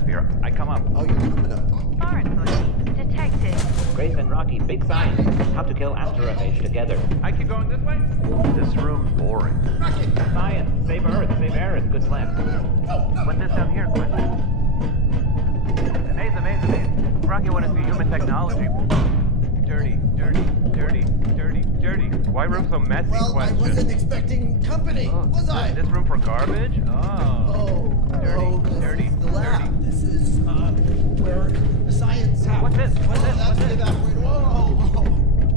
atmosphere. I come up. Oh, you're coming up. Foreign body detected. Grace and Rocky, big science. How to kill astrophage together. I keep going this way? This room's boring. Rocky! Science, save Earth, save Earth. Good plan. What's this down here, Quentin? Amazing. Rocky wanted to see human technology. Dirty. Why room so messy, Well, question? I wasn't expecting company, was I? This room for garbage? Oh, Dirty. This is the lab. This is, where the science happens. What's this? What's Oh, this? that's What's the this? evaporator. Whoa!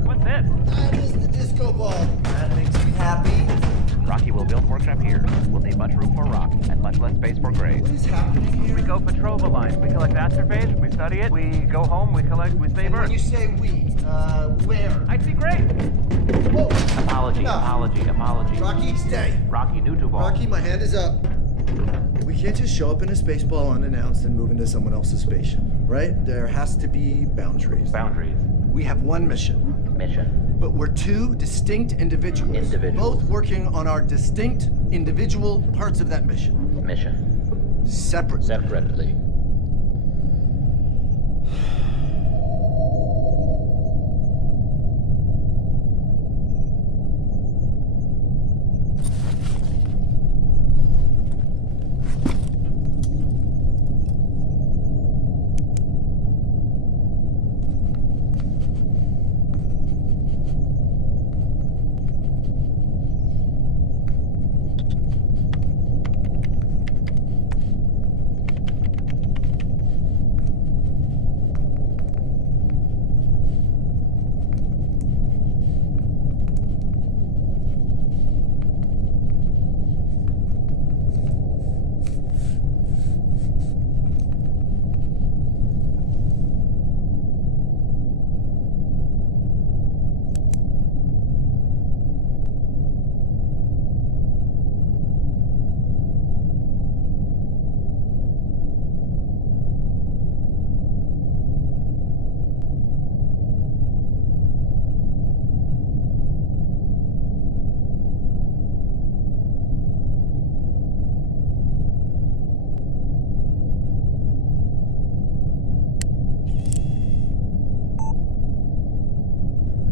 What's this? That is the disco ball. That makes me happy. Rocky will build workshop here. We'll need much room for Rock and much less space for Grace. What is happening here? We go patrol the line. We collect astrophage, we study it, we go home, we save And Earth. when you say we, where? I see Grace. Whoa! Apology. Rocky, stay. Rocky, new to ball. Rocky, my hand is up. We can't just show up in a space ball unannounced and move into someone else's spaceship, right? There has to be boundaries. Boundaries. We have one mission, Mission. but we're two distinct individuals. Individuals. Both working on our distinct individual parts of that mission. Mission. Separate. Separately.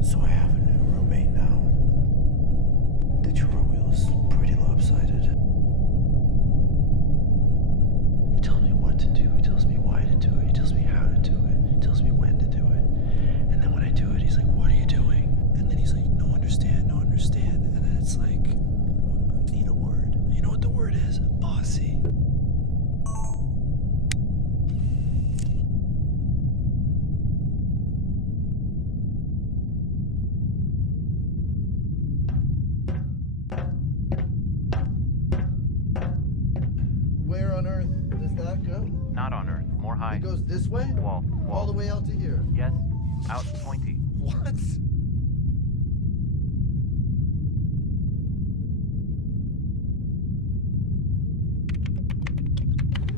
So I have a new roommate now. The drawer wheel is pretty lopsided. He tells me what to do, he tells me why to do it, he tells me how to do it, he tells me when to do it. And then when I do it, he's like, what are you doing? And then he's like, no understand. And then it's like, I need a word. You know what the word is? Bossy. Where on earth does that go? Not on Earth, more high. It goes this way? Wall. All the way out to here. Yes, out pointy. What?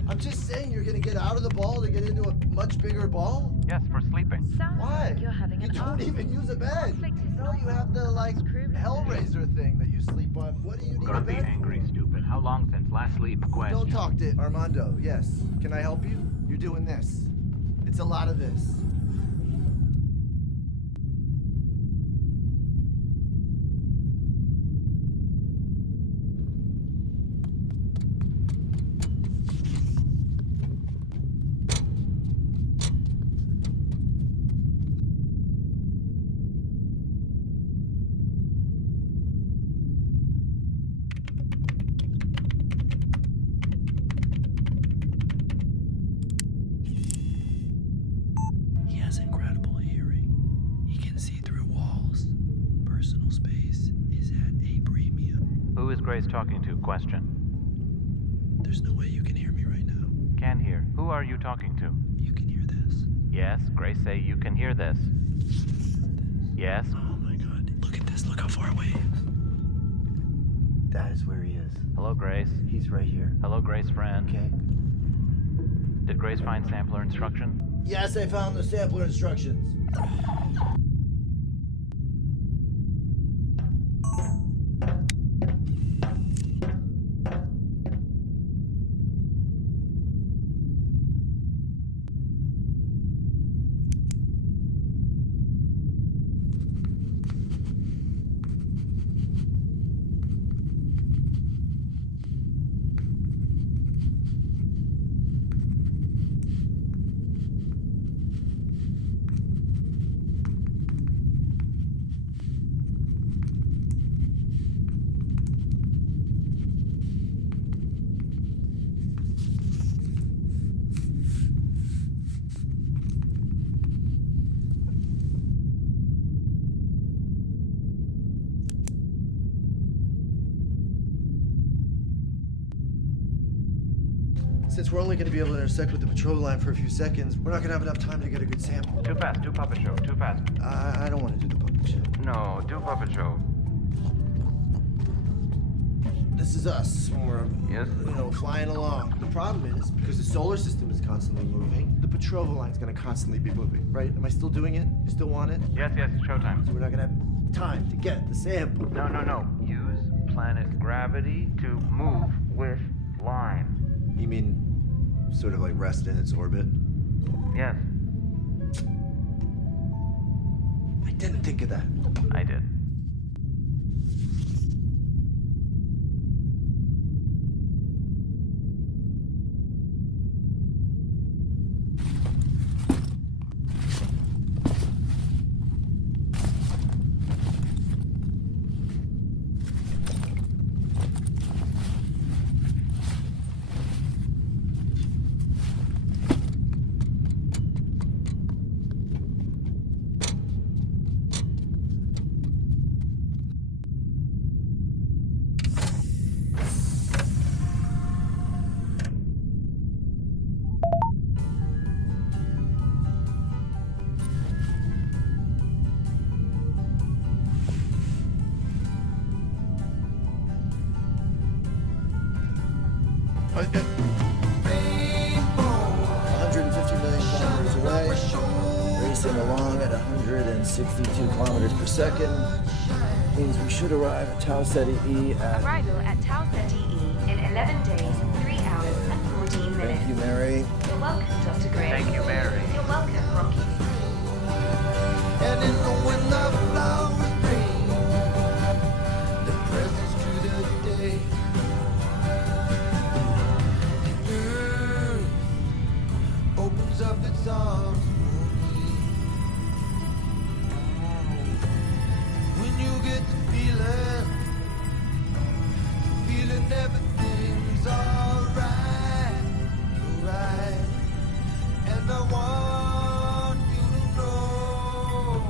I'm just saying you're gonna get out of the ball to get into a much bigger ball? Yes, for sleeping. Sounds Why? like you're having You an don't even use a bed. Conflict is No, you normal. have the like Screw it. Hellraiser thing that you sleep on. What do you need a Gonna be bed angry, for? stupid. How long since last sleep? Question. Don't talk to Armando. Yes. Can I help you? You're doing this. It's a lot of this. He has incredible hearing. He can see through walls. Personal space is at a premium. Who is Grace talking to? Question. There's no way you can hear me right now. Can hear. Who are you talking to? You can hear this. Yes, Grace say you can hear this. Yes? Oh my god. Look at this. Look how far away he is. That is where he is. Hello, Grace. He's right here. Hello, Grace friend. Okay. Did Grace find sampler instruction? Yes, I found the sampler instructions. Since we're only going to be able to intersect with the patrol line for a few seconds, we're not going to have enough time to get a good sample. Too fast. Do puppet show. Too fast. I don't want to do the puppet show. No, do puppet show. This is us. We're, Yes? flying along. The problem is, because the solar system is constantly moving, the patrol line's going to constantly be moving, right? Am I still doing it? You still want it? Yes, it's showtime. So we're not going to have time to get the sample. No. Use planet gravity to move with line. You mean sort of like rest in its orbit? Yes, I didn't think of that. I did. Racing along at 162 kilometers per second means we should arrive at Tau Ceti E at... Arrival at Tau Ceti E in 11 days, 3 hours and 14 minutes. Thank you, Mary. You're welcome, Dr. Gray. Thank you, Mary. You're welcome, Rocky. And in the wind the flowers bring the presents to the day. The earth opens up its arms for me. When you get the feeling everything's alright, right. And I want you to know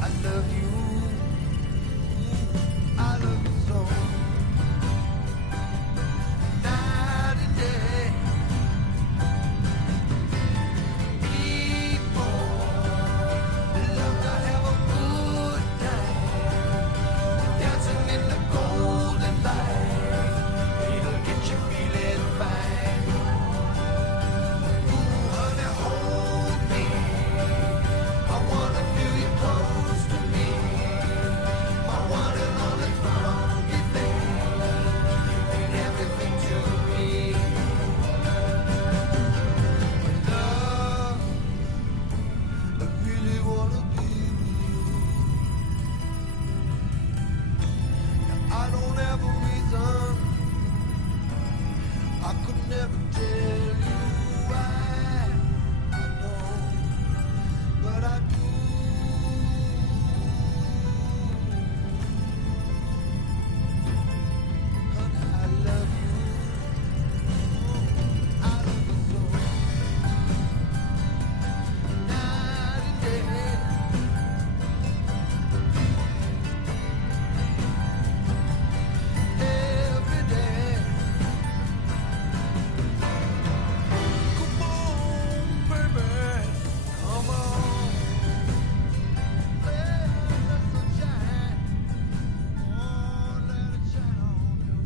I love you. I love you so. Night and day. People love to have a good time. Dancing in the golden light. It'll get you feeling fine. Ooh, honey, hold me. I wanna feel you close to me. My one and only funky thing. You mean everything to me. Love, I really wanna be with you. Now, I don't have a reason. I could never tell you why. I know, but I do. Honey, I love you. I love you so. Night and day. Every day. Come on, baby, come on. Let the sun shine. Oh, let it shine on you.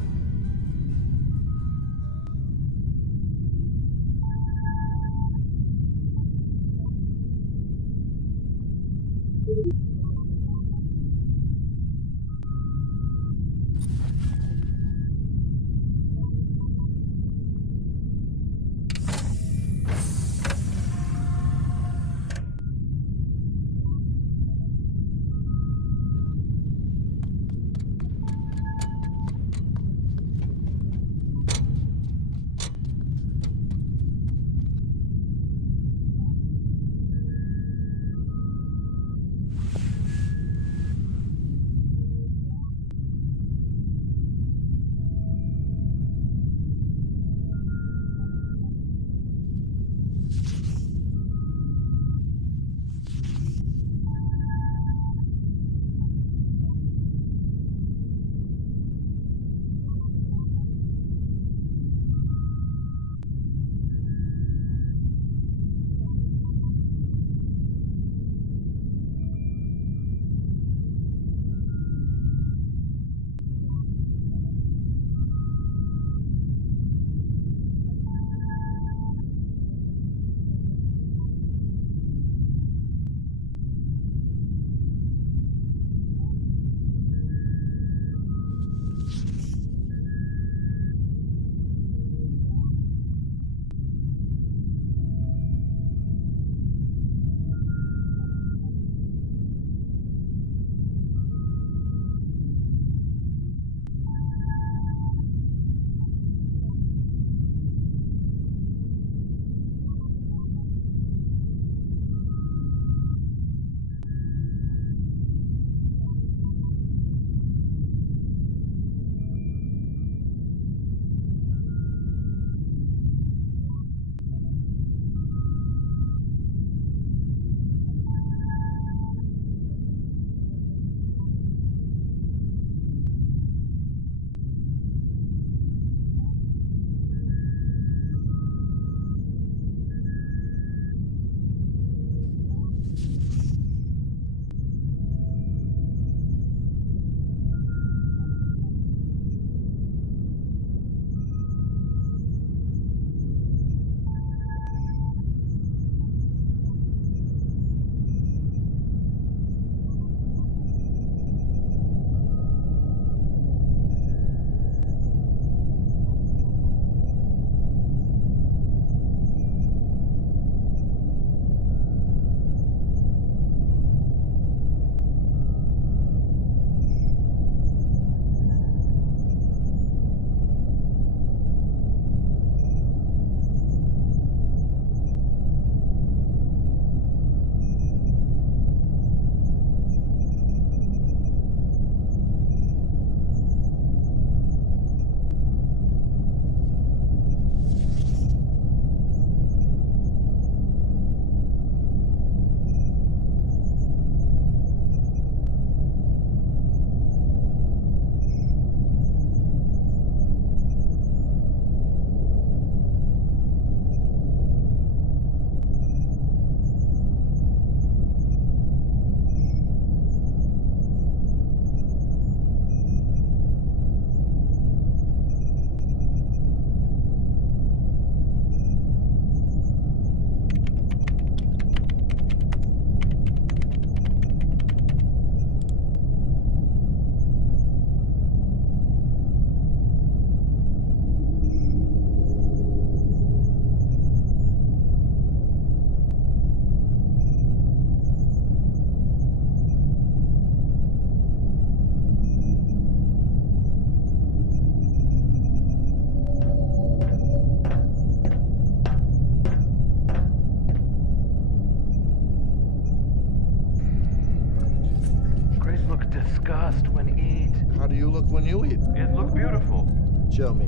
Show me.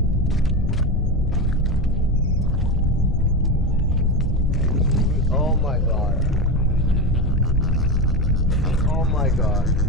Oh my god. Oh my god.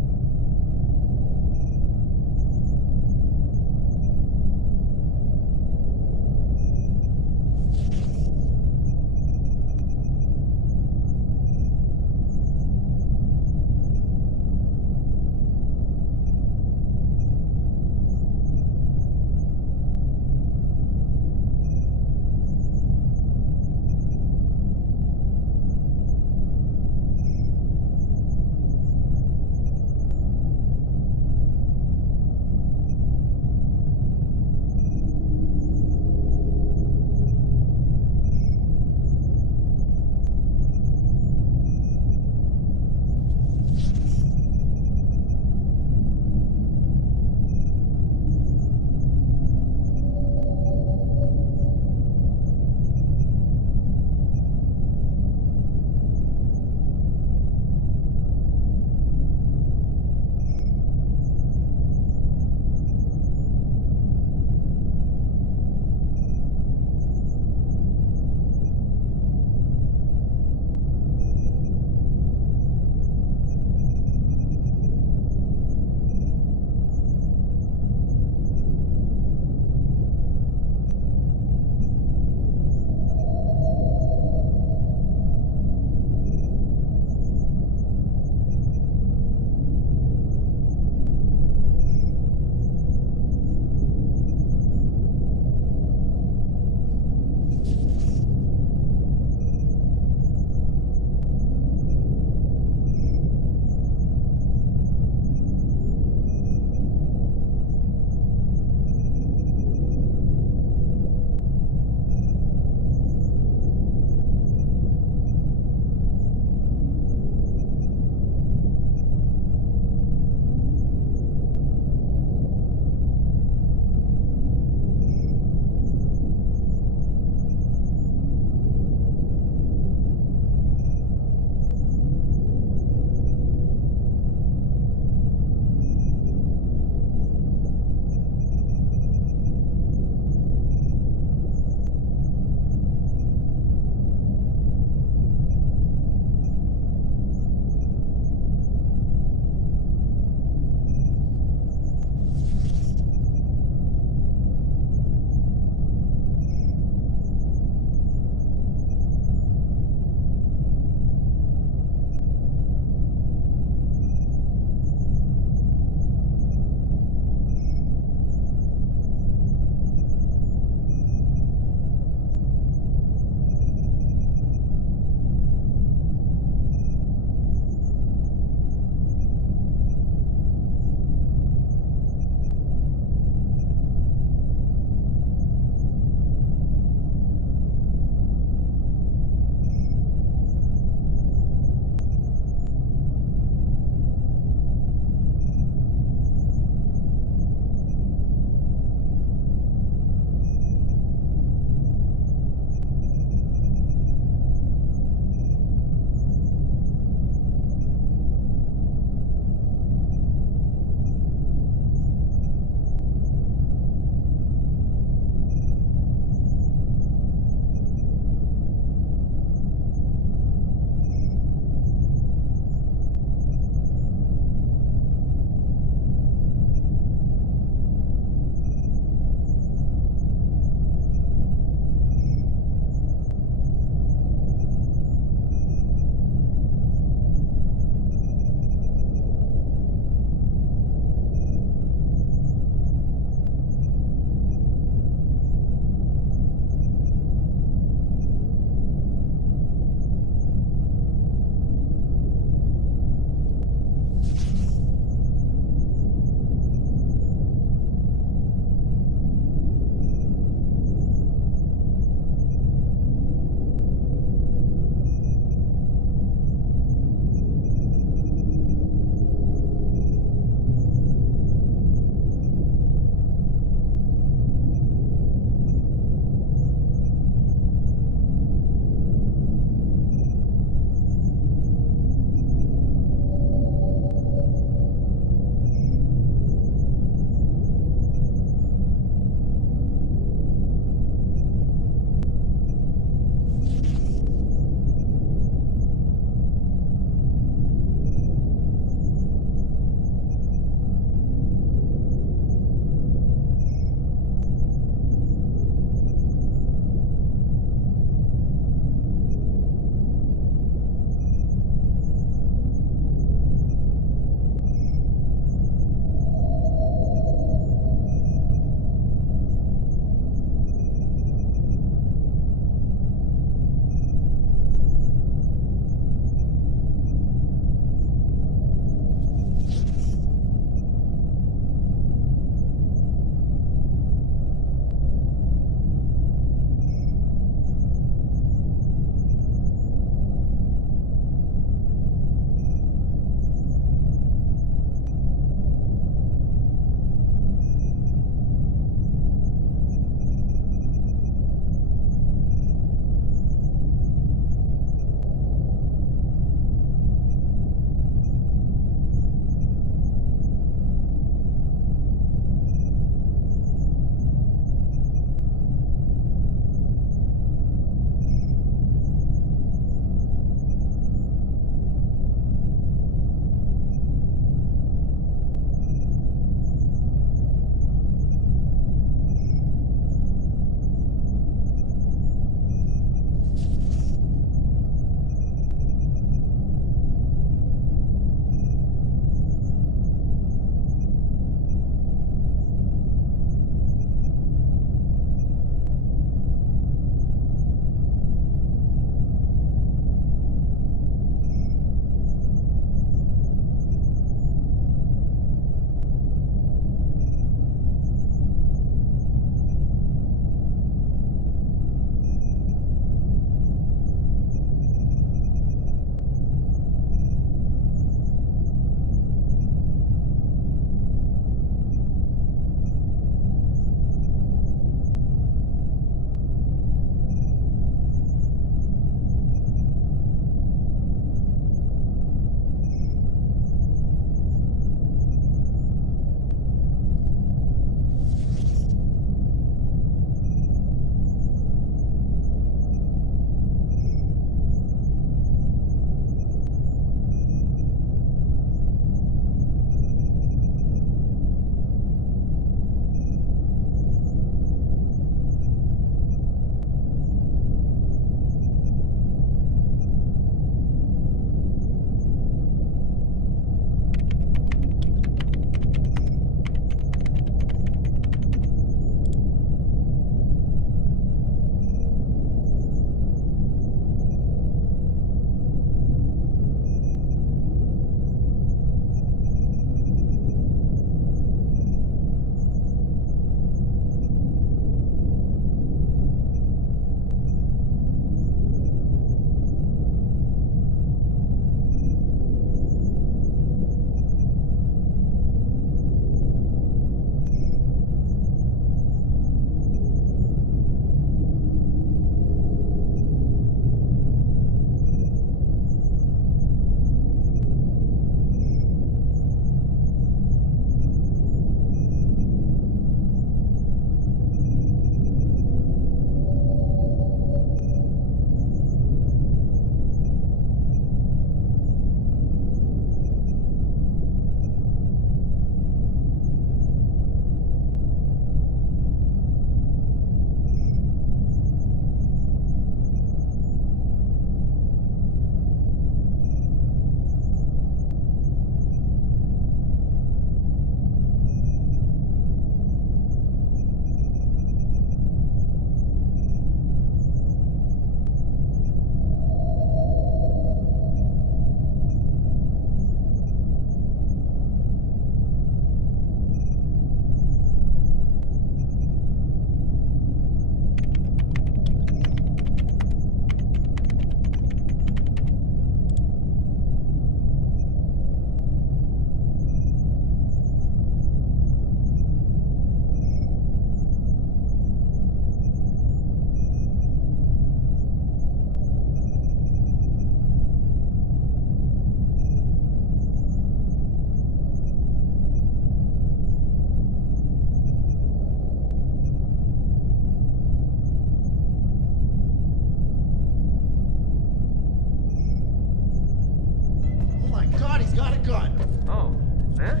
my god, he's got a gun! Oh, this?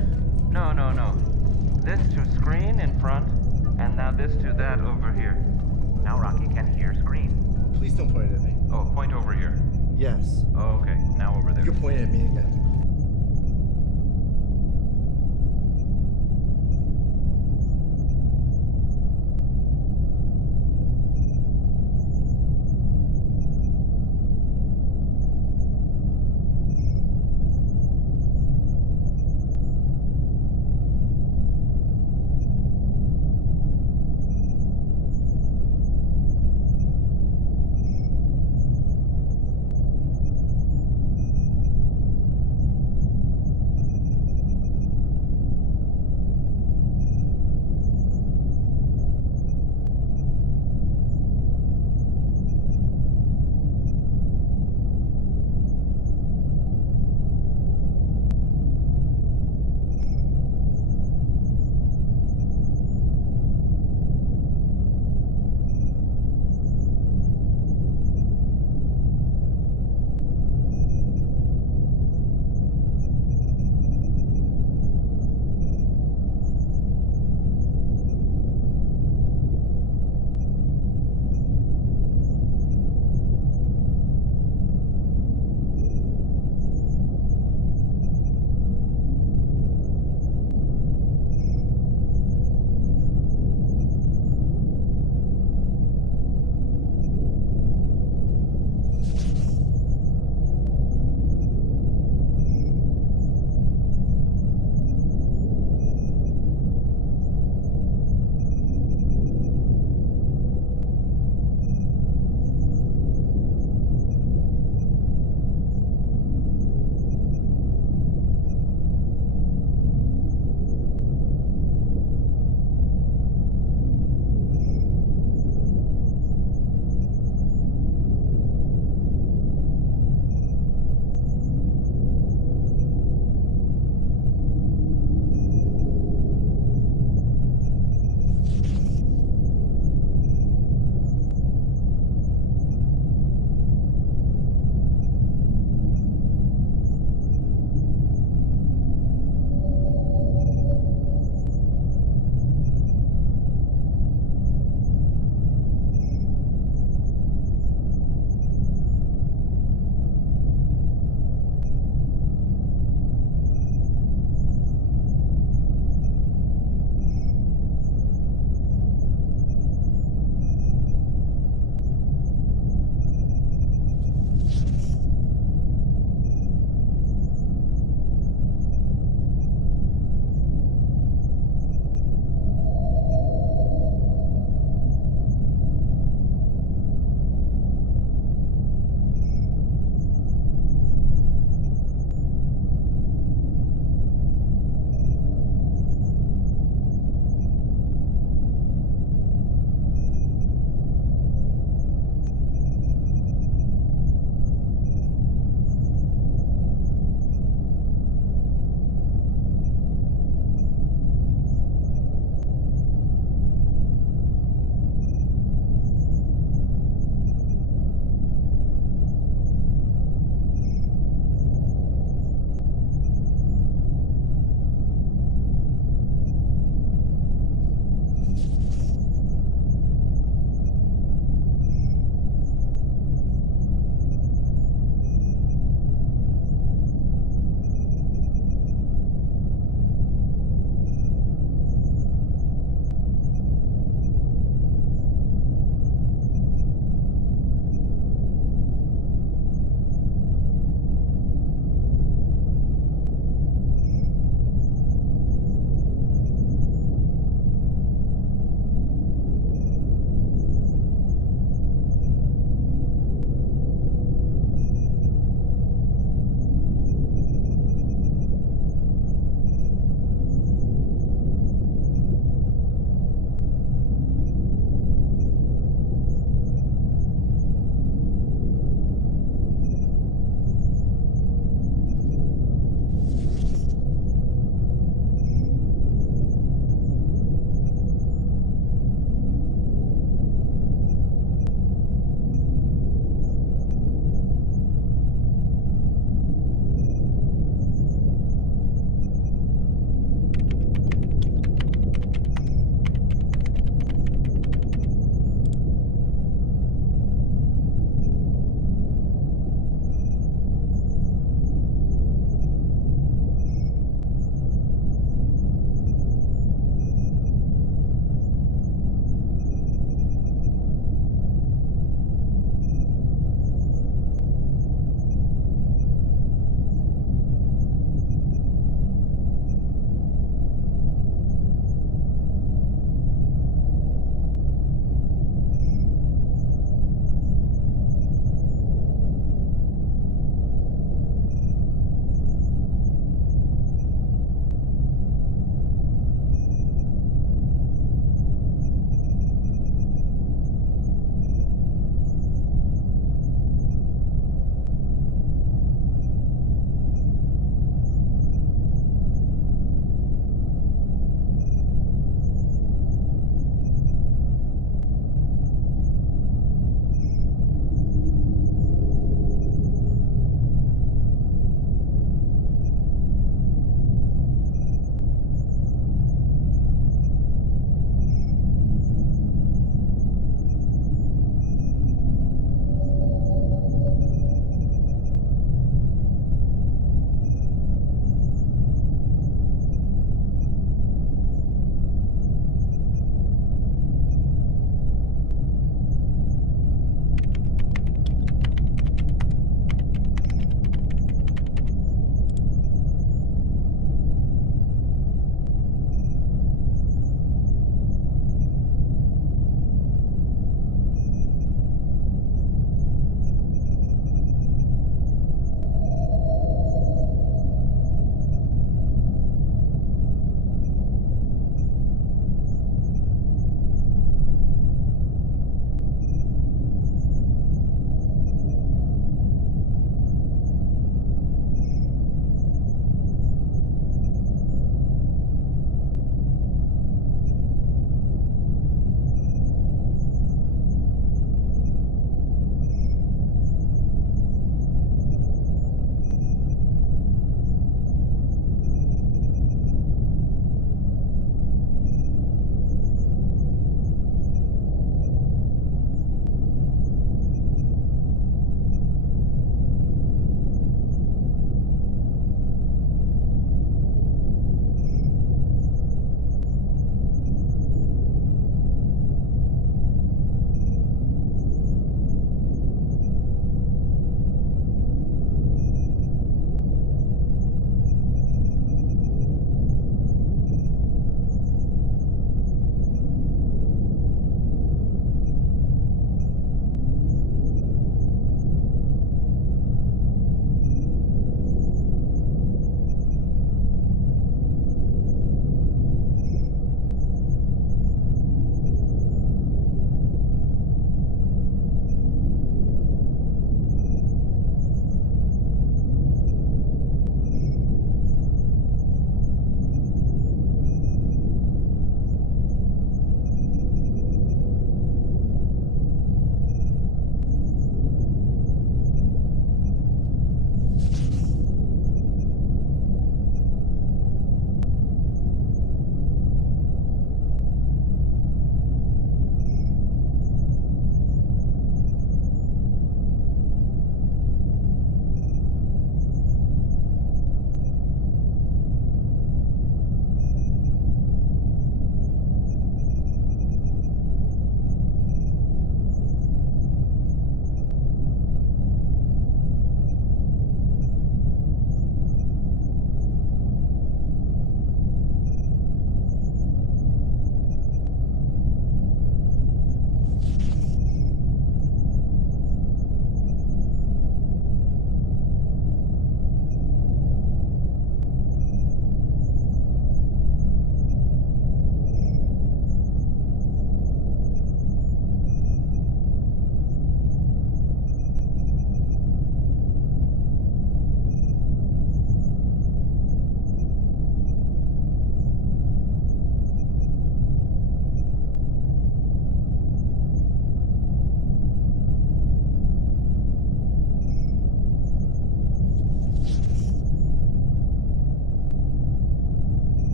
No, no, no. This to screen in front, and now this to that over here. Now Rocky can hear screen. Please don't point it at me. Oh, point over here. Yes. Oh, okay. Now over there. You're pointing at me again.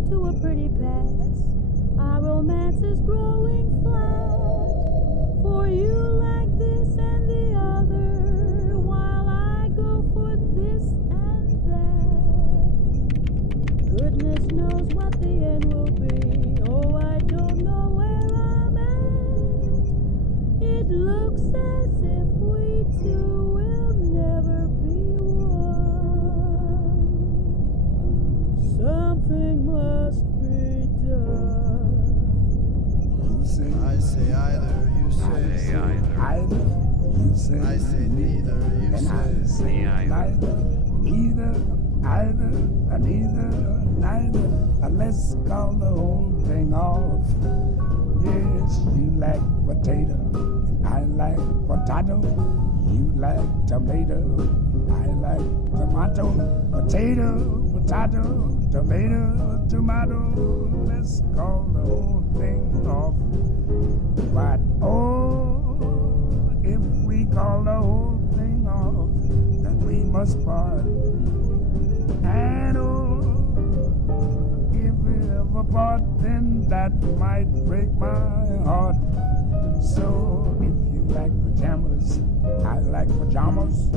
come to a pretty pass. Our romance is growing flat. For you like this and the other, while I go for this and that. Goodness knows what the end will be. Oh, I don't know where I'm at. It looks as if we two will never be one. Something must be done. You say I say either, you say either. You say I say neither, you and I say say neither. Either, either, and neither, neither. Let's call the whole thing off. Yes, you like potato, and I like potato. You like tomato, I like tomato. Potato, potato, tomato, tomato. Let's call the whole thing off. But oh, if we call the whole thing off, then we must part. And oh, if we ever part, then that might break my heart. So if you like pajamas, I like pajamas.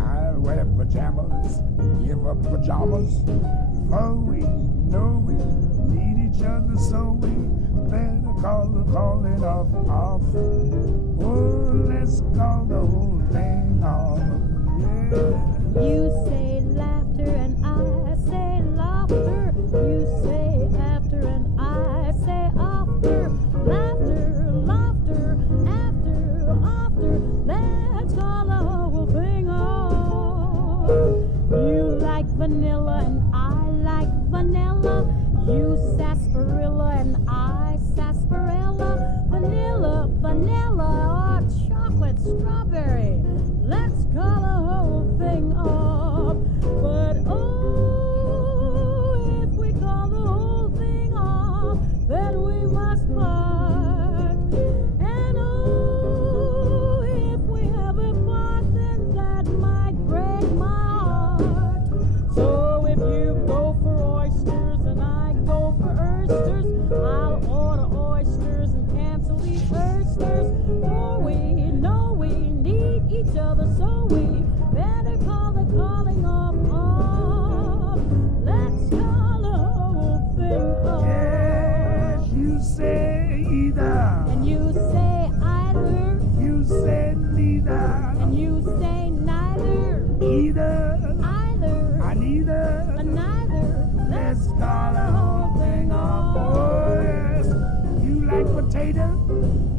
I'll wear pajamas, give up pajamas. For we know we need each other, so we better call it off. Oh, let's call the whole thing off. Yeah. You say laughter and I say laughter. You say after and I say after. Laughter, laughter, after. Let's call the whole thing off. You like vanilla and I like vanilla. You sarsaparilla and I sarsaparilla. Vanilla, vanilla, or chocolate strawberry. Let's call the whole thing off. But oh, if we call the whole thing off, then we must part. And oh, if we ever part, then that might break my heart. So if you go for oysters and I go for oysters, I'll order oysters and cancel the oysters. For we know we need each other, so we better call the calling off. Let's call the whole thing off. Yes, you say either. And you say either. You say neither. And you say neither. Either. Either. I neither. And neither. Let's call the whole thing off. Oh, yes. You like potato.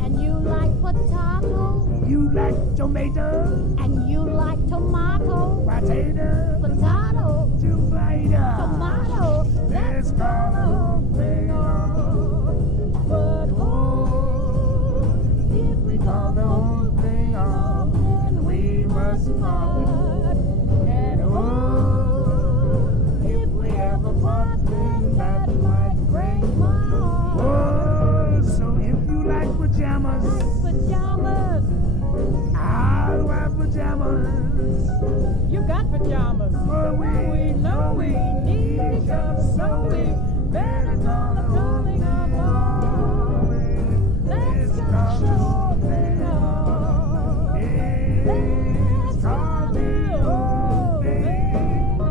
And you like potato. You like tomato. And you like tomato. Potato. Potato. Tomato. Tomato. Let's call the whole thing off. But oh, if we Call the whole thing off. then We must part. And oh, If we ever part, then that that might break my heart. Oh, so if you like pajamas, Pajamas. I'll wear pajamas. You got pajamas. For We know we need each other, so we better call the calling of love. Let's call the whole thing off. Let's call the whole thing off.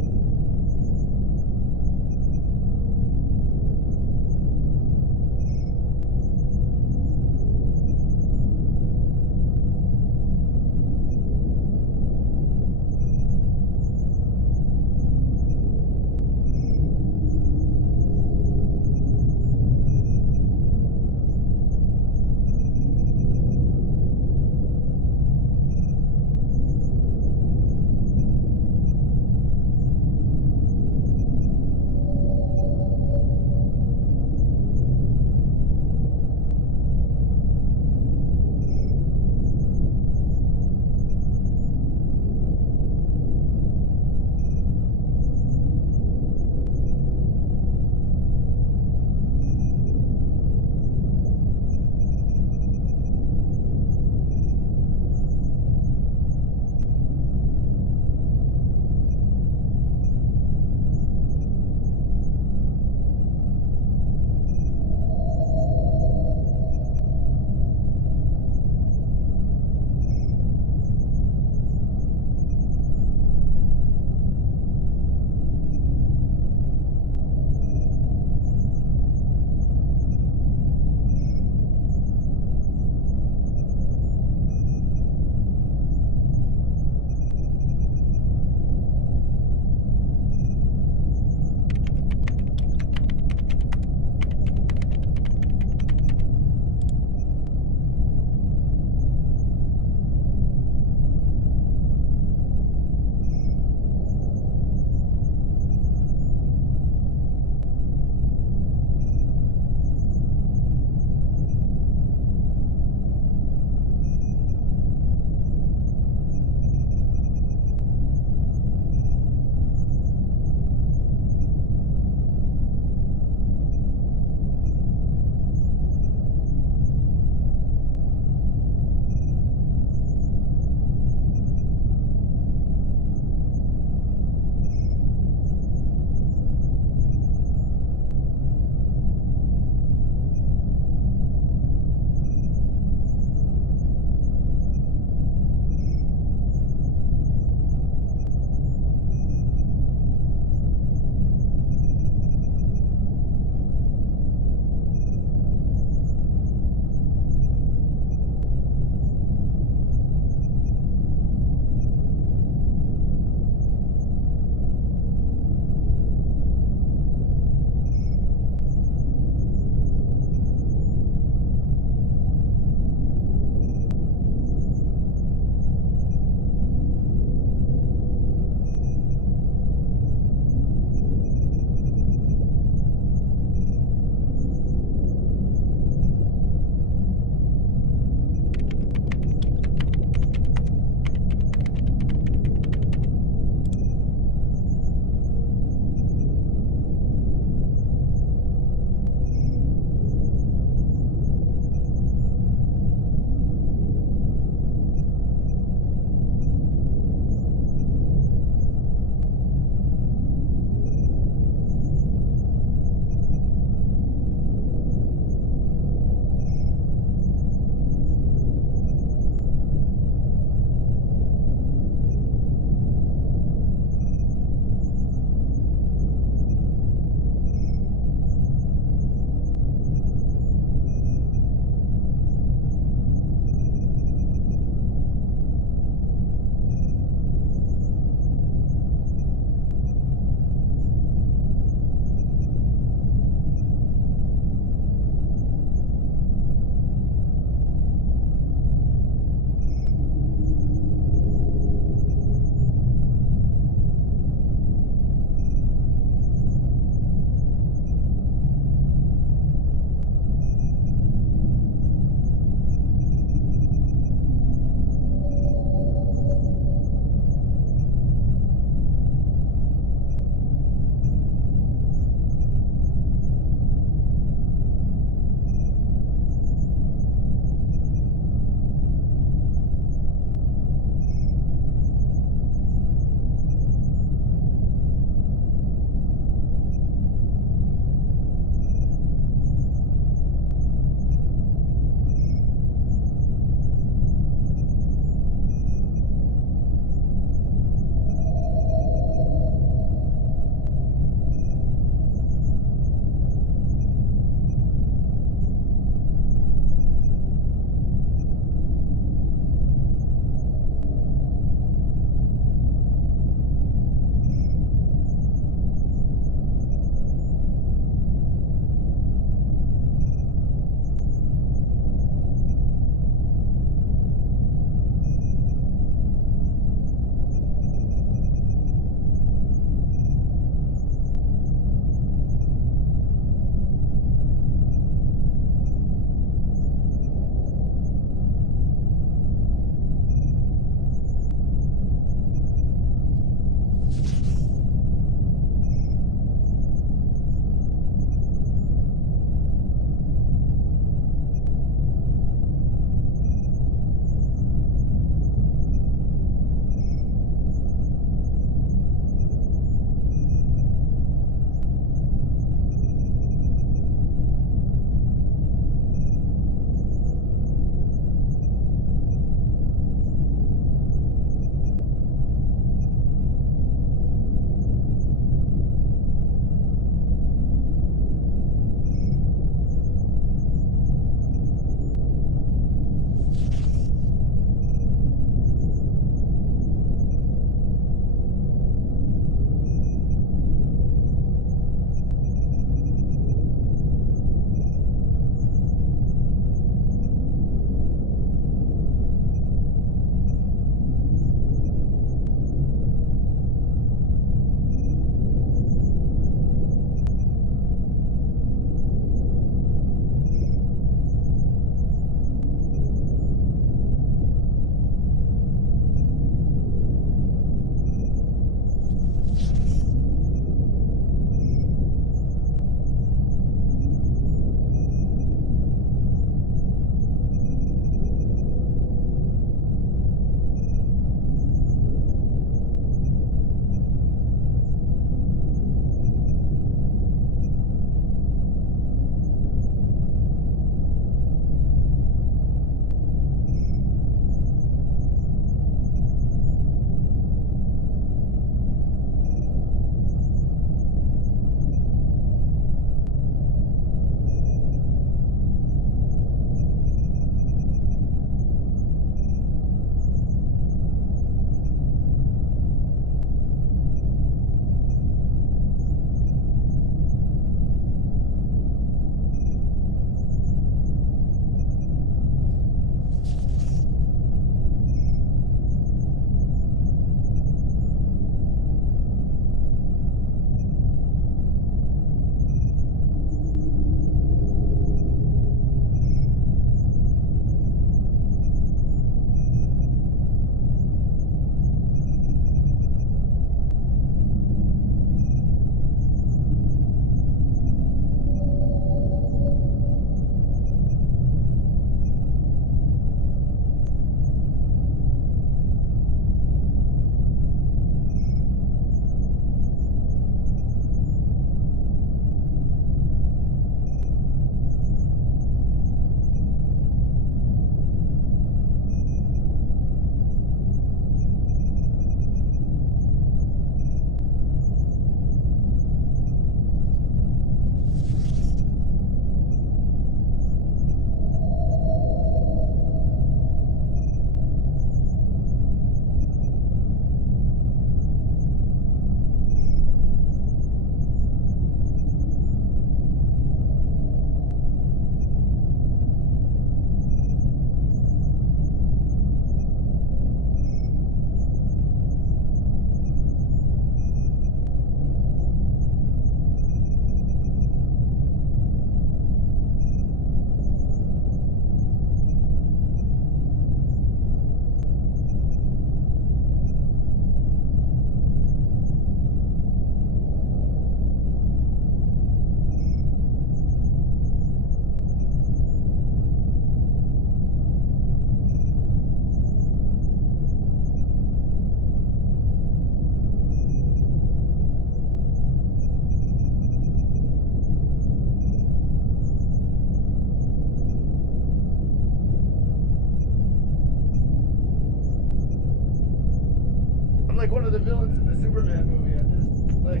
the villains in the Superman movie. I'm just like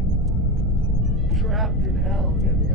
trapped in hell. Get me